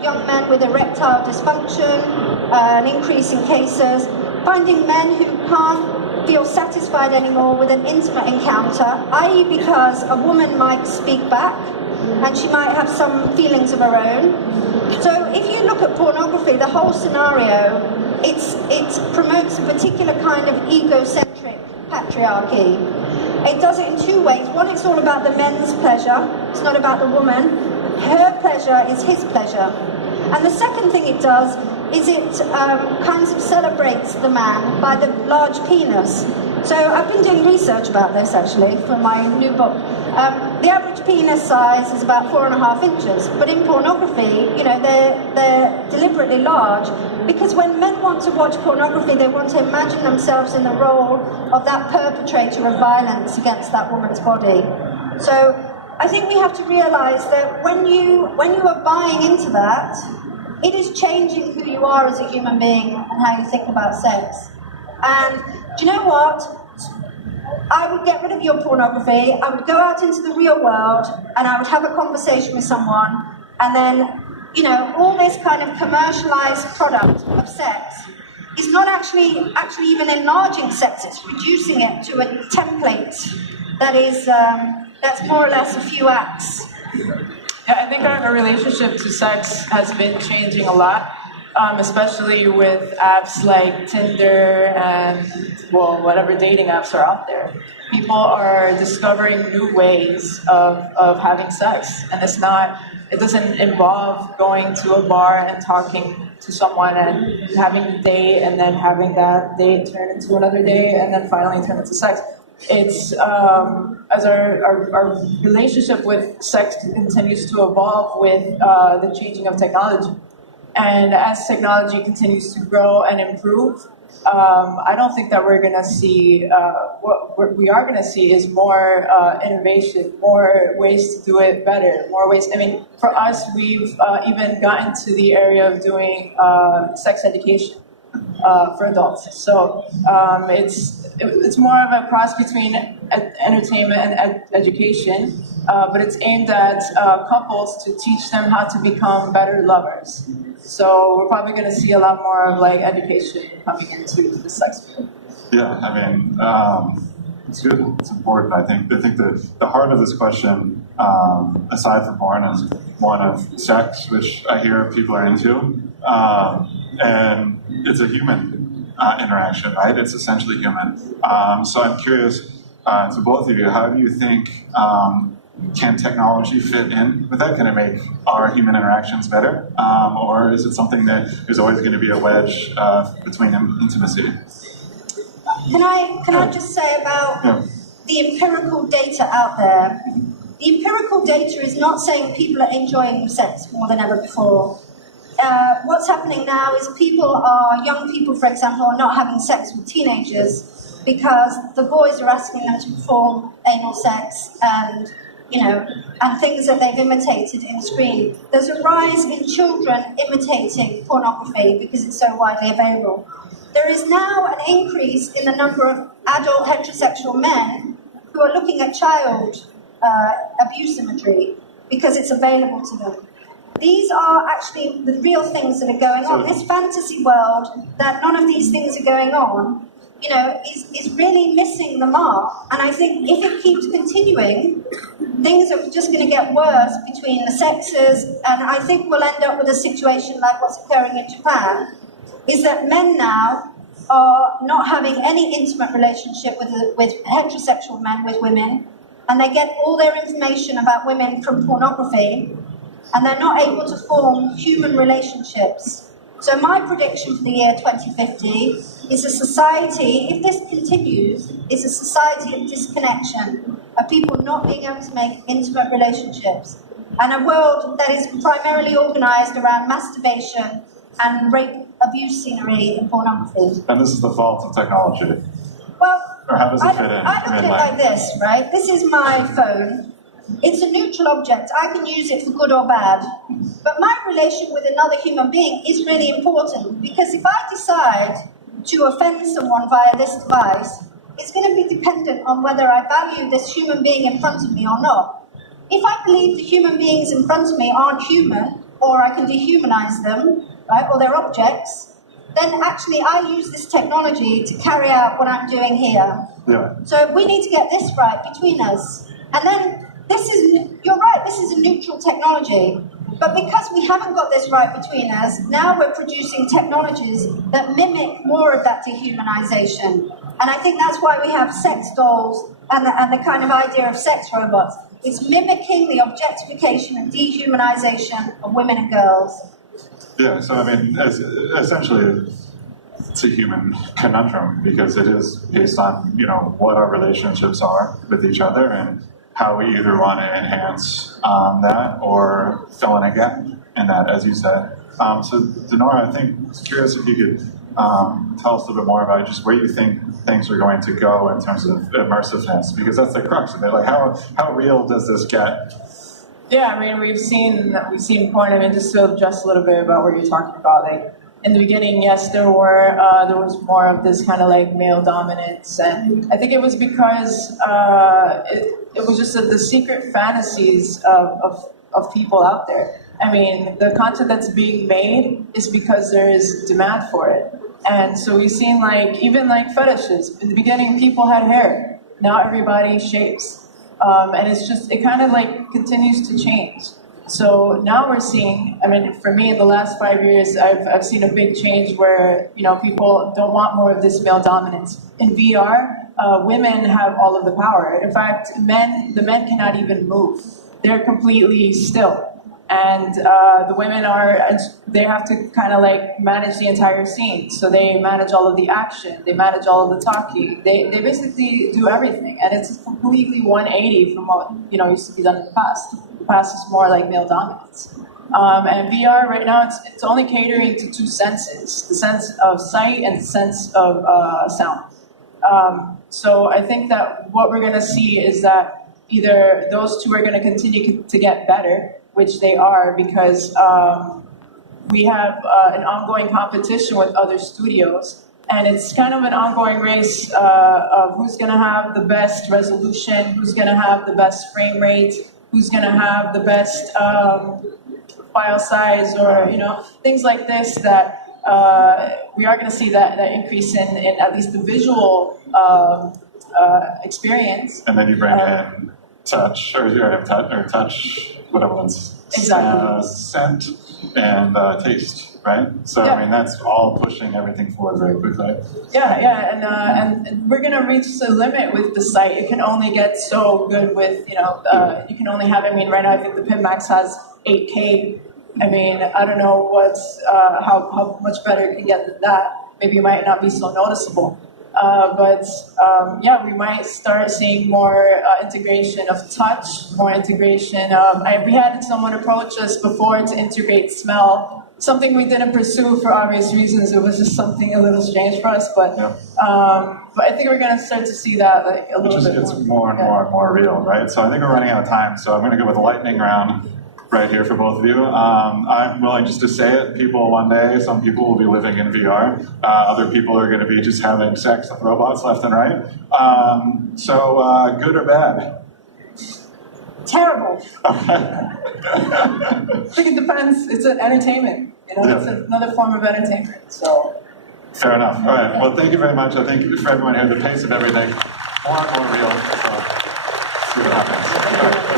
Young men with erectile dysfunction, an increase in cases, finding men who can't feel satisfied anymore with an intimate encounter, i.e. because a woman might speak back and she might have some feelings of her own. So if you look at pornography, the whole scenario, it promotes a particular kind of egocentric patriarchy. It does it in two ways. One, it's all about the men's pleasure. It's not about the woman. Her pleasure is his pleasure. And the second thing it does is it kind of celebrates the man by the large penis. So I've been doing research about this, actually, for my new book. The average penis size is about 4.5 inches, but in pornography, you know, they're deliberately large, because when men want to watch pornography, they want to imagine themselves in the role of that perpetrator of violence against that woman's body. So I think we have to realize that when you are buying into that, it is changing who you are as a human being and how you think about sex. And do you know what? I would get rid of your pornography, I would go out into the real world, and I would have a conversation with someone, and then, you know, all this kind of commercialized product of sex is not actually even enlarging sex, it's reducing it to a template that is, that's more or less a few acts. Yeah, I think our relationship to sex has been changing a lot, especially with apps like Tinder and, well, whatever dating apps are out there. People are discovering new ways of having sex, and it doesn't involve going to a bar and talking to someone and having a date and then having that date turn into another date and then finally turn into sex. It's as our relationship with sex continues to evolve with the changing of technology. And as technology continues to grow and improve, I don't think that we're going to see, what we are going to see is more innovation, more ways to do it better, more ways. I mean, for us, we've even gotten to the area of doing sex education for adults. So it's more of a cross between entertainment and education, but it's aimed at couples to teach them how to become better lovers. So we're probably going to see a lot more of like education coming into the sex field. Yeah, I mean, it's good. It's important. I think the heart of this question, aside from porn, is one of sex, which I hear people are into, and it's a human interaction, right? It's essentially human. So I'm curious to both of you, how do you think can technology fit in with that? Can it make our human interactions better? Or is it something that there's always going to be a wedge between intimacy? Can I just say about the empirical data out there? The empirical data is not saying people are enjoying sex more than ever before. What's happening now is young people, for example, are not having sex with teenagers because the boys are asking them to perform anal sex and things that they've imitated in the screen. There's a rise in children imitating pornography because it's so widely available. There is now an increase in the number of adult heterosexual men who are looking at child abuse imagery because it's available to them. These are actually the real things that are going on. This fantasy world that none of these things are going on, is really missing the mark. And I think if it keeps continuing, things are just going to get worse between the sexes, and I think we'll end up with a situation like what's occurring in Japan, is that men now are not having any intimate relationship with heterosexual men with women, and they get all their information about women from pornography, and they're not able to form human relationships. So my prediction for the year 2050 is a society, if this continues, is a society of disconnection, of people not being able to make intimate relationships, and a world that is primarily organized around masturbation and rape, abuse scenery and pornography. And this is the fault of technology? Well, or how does it fit in? I look at it like this, right? This is my phone. It's a neutral object. I can use it for good or bad. But my relation with another human being is really important, because if I decide to offend someone via this device, it's going to be dependent on whether I value this human being in front of me or not. If I believe the human beings in front of me aren't human, or I can dehumanize them, right, or they're objects, then actually I use this technology to carry out what I'm doing here. Yeah. So we need to get this right between us. And then you're right, this is a neutral technology. But because we haven't got this right between us, now we're producing technologies that mimic more of that dehumanization. And I think that's why we have sex dolls and the kind of idea of sex robots. It's mimicking the objectification and dehumanization of women and girls. Yeah, so I mean, essentially, it's a human conundrum because it is based on, what our relationships are with each other and how we either want to enhance that or fill in a gap in that, as you said. So, Denora, I was curious if you could tell us a little bit more about just where you think things are going to go in terms of immersiveness, because that's the crux of it. Like, how real does this get? Yeah, I mean, we've seen porn. I mean, just to adjust a little bit about what you're talking about. Like, in the beginning, yes, there was more of this kind of like male dominance, and I think it was because it was just the secret fantasies of people out there. I mean, the content that's being made is because there is demand for it, and so we've seen even fetishes. In the beginning, people had hair. Now everybody shaves. And it kind of continues to change. So now we're seeing, I mean, for me in the last 5 years, I've seen a big change where, people don't want more of this male dominance. In VR, women have all of the power. In fact, the men cannot even move. They're completely still. And the women they have to kind of manage the entire scene. So they manage all of the action, they manage all of the talking, they basically do everything. And it's completely 180 from what, used to be done in the past. The past is more like male dominance. And VR right now, it's only catering to two senses, the sense of sight and the sense of sound. So I think that what we're gonna see is that either those two are gonna continue to get better, which they are, because we have an ongoing competition with other studios, and it's kind of an ongoing race of who's going to have the best resolution, who's going to have the best frame rate, who's going to have the best file size, or things like this. That we are going to see that increase in at least the visual experience. And then you bring in touch, or touch. Whatever one's exactly. Scent and taste, right? So yeah. I mean, that's all pushing everything forward very quickly. Yeah, and we're gonna reach the limit with the site. It can only get so good with you can only have. I mean, right now I think the PimMax has 8K. I mean, I don't know how much better it can get than that. Maybe it might not be so noticeable. But we might start seeing more integration of touch, more integration of. We had someone approach us before to integrate smell, something we didn't pursue for obvious reasons. It was just something a little strange for us, but I think we're going to start to see that a little bit. It's more and more real, right? So I think we're running out of time, so I'm going to go with a lightning round right here for both of you. I'm willing just to say it. One day, some people will be living in VR. Other people are going to be just having sex with robots left and right. So good or bad? Terrible. I think it depends. It's an entertainment. It's another form of entertainment. So. Fair enough. All right. Well, thank you very much. I think for everyone here, the pace of everything, more and more real. So, see what happens.